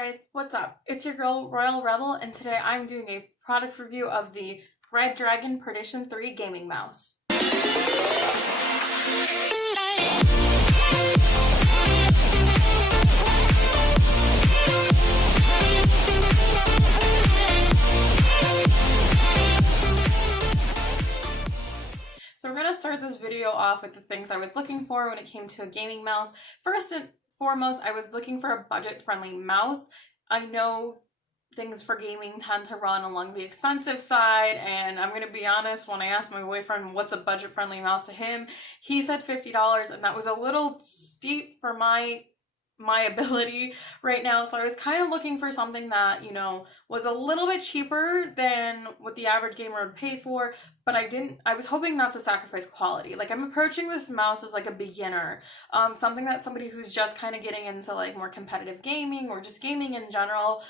Hey guys, what's up? It's your girl Royal Rebel, and today I'm doing a product review of the Redragon Perdition 3 gaming mouse. So we're gonna start this video off with the things I was looking for when it came to a gaming mouse. First and foremost, I was looking for a budget-friendly mouse. I know things for gaming tend to run along the expensive side, and I'm gonna be honest, when I asked my boyfriend what's a budget-friendly mouse to him, he said $50, and that was a little steep for my ability right now. So I was kind of looking for something that, was a little bit cheaper than what the average gamer would pay for, but I was hoping not to sacrifice quality. Like, I'm approaching this mouse as like a beginner, something that somebody who's just kind of getting into like more competitive gaming or just gaming in general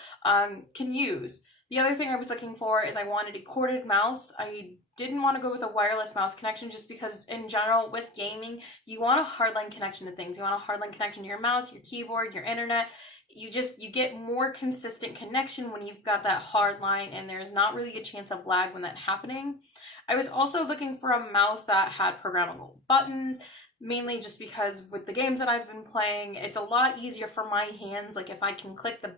can use. The other thing I was looking for is I wanted a corded mouse. I didn't want to go with a wireless mouse connection just because in general with gaming, you want a hardline connection to things. You want a hardline connection to your mouse, your keyboard, your internet. You get more consistent connection when you've got that hard line, and there's not really a chance of lag when that's happening. I was also looking for a mouse that had programmable buttons, mainly just because with the games that I've been playing, it's a lot easier for my hands. Like, if I can click a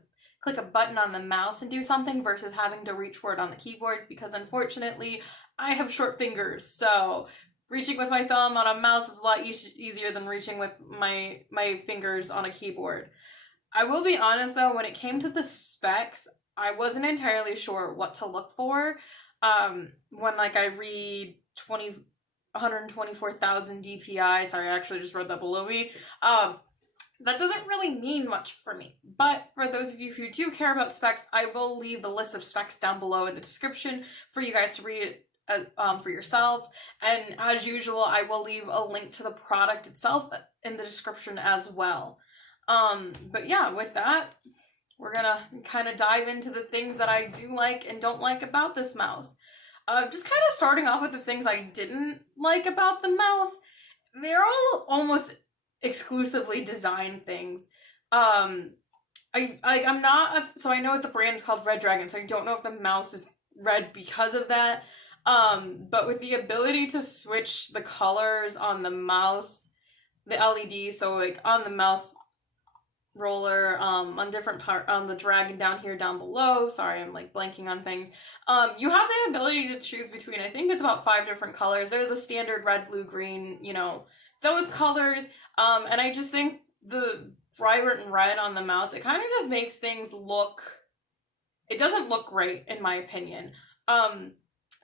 button on the mouse and do something versus having to reach for it on the keyboard, because unfortunately I have short fingers, so reaching with my thumb on a mouse is a lot easier than reaching with my fingers on a keyboard. I will be honest though, when it came to the specs, I wasn't entirely sure what to look for. When like I read 124,000 DPI, sorry, I actually just read that below me, that doesn't really mean much for me. But for those of you who do care about specs, I will leave the list of specs down below in the description for you guys to read it for yourselves. And as usual, I will leave a link to the product itself in the description as well. But yeah, with that, we're gonna kind of dive into the things that I do like and don't like about this mouse. Just kind of starting off with the things I didn't like about the mouse. They're all almost exclusively design things. I'm not so I know the brand's called Redragon, so I don't know if the mouse is red because of that. But with the ability to switch the colors on the mouse, the LED, so like on the mouse roller, on different part on the dragon down below. Sorry, I'm like blanking on things. You have the ability to choose between, I think it's about 5 different colors. They're the standard red, blue, green, those colors. And I just think the vibrant red on the mouse, it kind of just makes things it doesn't look great in my opinion.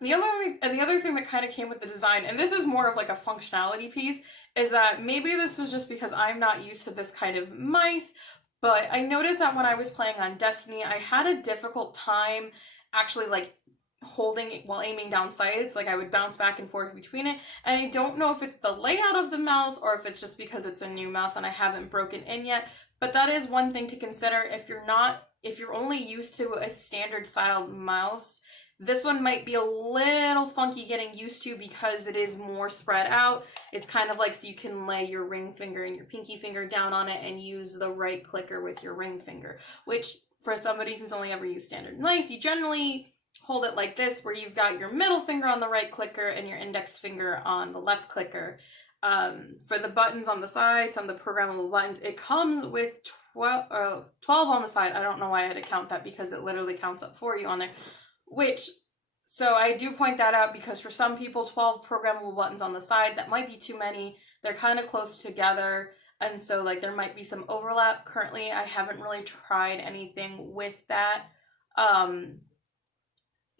The other thing that kind of came with the design, and this is more of like a functionality piece, is that maybe this was just because I'm not used to this kind of mice, but I noticed that when I was playing on Destiny, I had a difficult time actually like holding it while aiming down sights. Like, I would bounce back and forth between it, and I don't know if it's the layout of the mouse or if it's just because it's a new mouse and I haven't broken in yet, but that is one thing to consider. If you're only used to a standard style mouse, this one might be a little funky getting used to because it is more spread out. It's kind of like so you can lay your ring finger and your pinky finger down on it and use the right clicker with your ring finger, which for somebody who's only ever used standard mice, you generally hold it like this, where you've got your middle finger on the right clicker and your index finger on the left clicker. For the buttons on the sides, on the programmable buttons, it comes with 12 on the side. I don't know why I had to count that because it literally counts up for you on there. So I do point that out because for some people, 12 programmable buttons on the side, that might be too many. They're kind of close together, and so like there might be some overlap. Currently, I haven't really tried anything with that.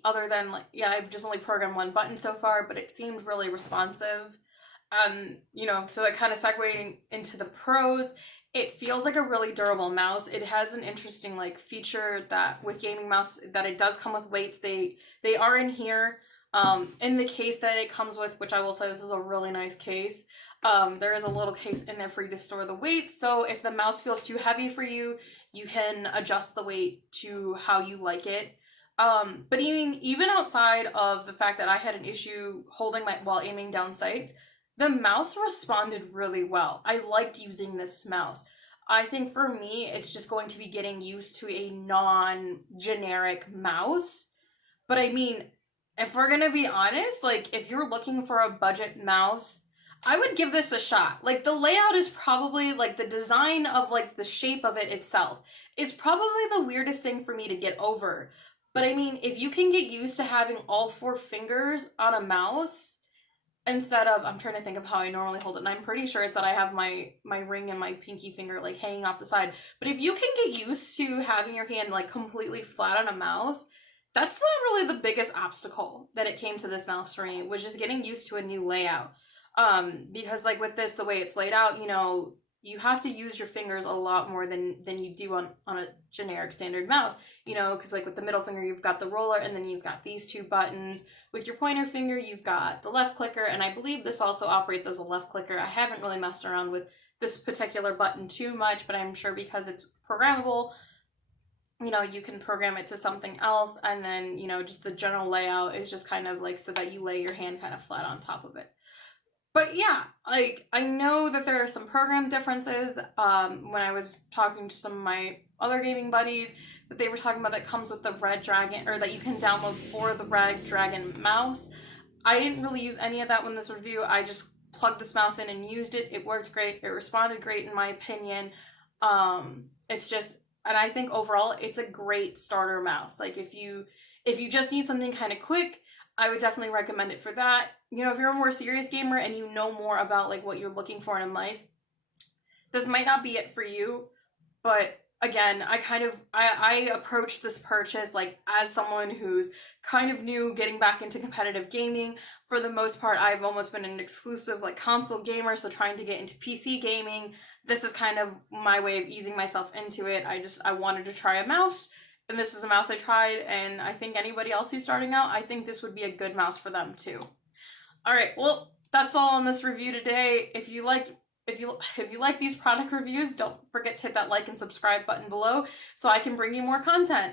Other than I've just only programmed one button so far, but it seemed really responsive. So that kind of segueing into the pros, it feels like a really durable mouse. It has an interesting feature that with gaming mouse that it does come with weights. They are in here. In the case that it comes with, which I will say this is a really nice case, there is a little case in there for you to store the weight. So if the mouse feels too heavy for you, you can adjust the weight to how you like it. But even outside of the fact that I had an issue holding while aiming down sights, the mouse responded really well. I liked using this mouse. I think for me, it's just going to be getting used to a non-generic mouse. But I mean, if we're gonna be honest, like if you're looking for a budget mouse, I would give this a shot. Like the layout is probably like the design of like the shape of it itself is probably the weirdest thing for me to get over. But I mean, if you can get used to having all four fingers on a mouse instead of, I'm trying to think of how I normally hold it, and I'm pretty sure it's that I have my ring and my pinky finger like hanging off the side. But if you can get used to having your hand like completely flat on a mouse, that's not really the biggest obstacle that it came to this mouse for me, was just getting used to a new layout. Because like with this, the way it's laid out, you have to use your fingers a lot more than you do on a generic standard mouse. Because like with the middle finger, you've got the roller, and then you've got these two buttons. With your pointer finger, you've got the left clicker, and I believe this also operates as a left clicker. I haven't really messed around with this particular button too much, but I'm sure because it's programmable, you can program it to something else, and then, just the general layout is just kind of like so that you lay your hand kind of flat on top of it. But yeah, like I know that there are some program differences. When I was talking to some of my other gaming buddies, that they were talking about that comes with the Redragon, or that you can download for the Redragon mouse. I didn't really use any of that in this review. I just plugged this mouse in and used it. It worked great. It responded great in my opinion. It's just, and I think overall it's a great starter mouse. Like if you just need something kind of quick, I would definitely recommend it for that. If you're a more serious gamer and you know more about like what you're looking for in a mice, this might not be it for you. But again, I approached this purchase like as someone who's kind of new getting back into competitive gaming. For the most part, I've almost been an exclusive like console gamer, so trying to get into PC gaming, this is kind of my way of easing myself into it. I wanted to try a mouse, and this is a mouse I tried, and I think anybody else who's starting out, I think this would be a good mouse for them too. All right, well, that's all on this review today. If you like these product reviews, don't forget to hit that like and subscribe button below so I can bring you more content.